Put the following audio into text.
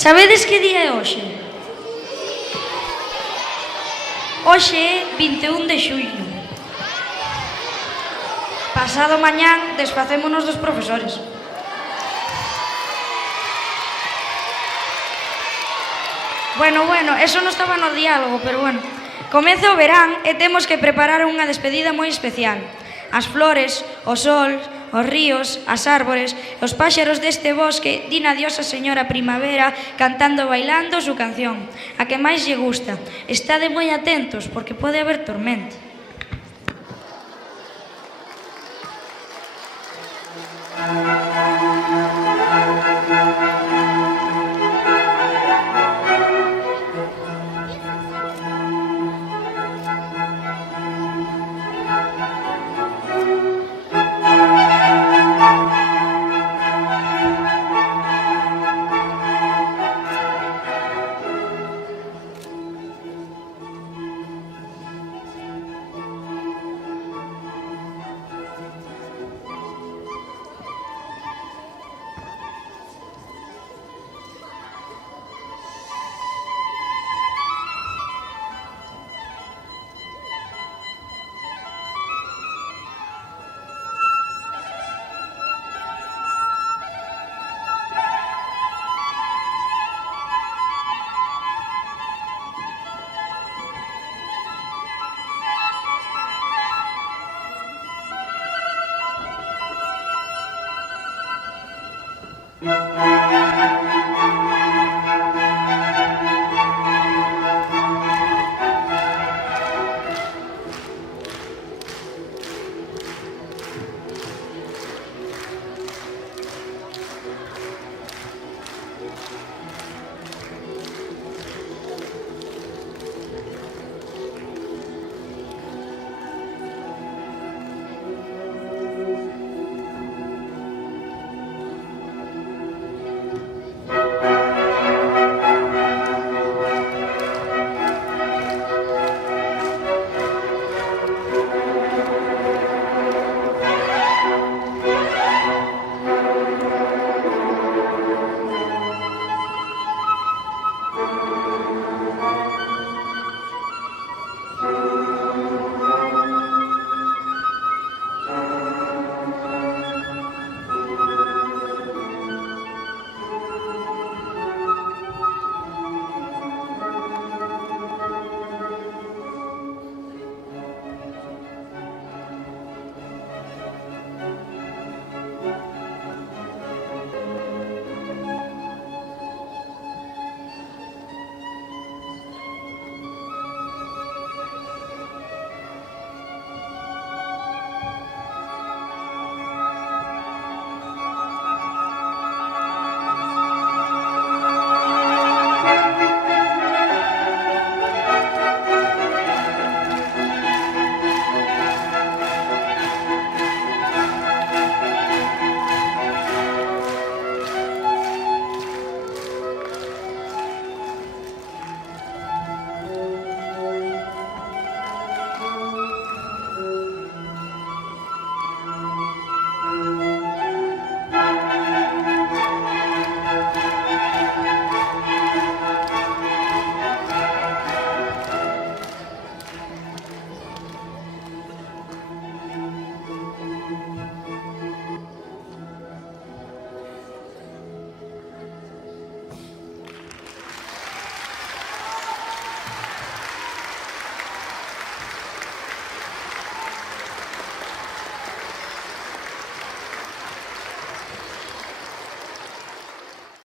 Sabedes que día é hoxe? Hoxe é 21 de xullo. Pasado mañán desfacémonos dos profesores. Bueno, eso non estaba no diálogo, pero bueno. Comeza o verán e temos que preparar unha despedida moi especial. As flores, o sol, os ríos, as árbores, os páxaros deste bosque din adiós a señora primavera cantando e bailando su canción, a que máis lle gusta. Estade moi atentos porque pode haber tormenta.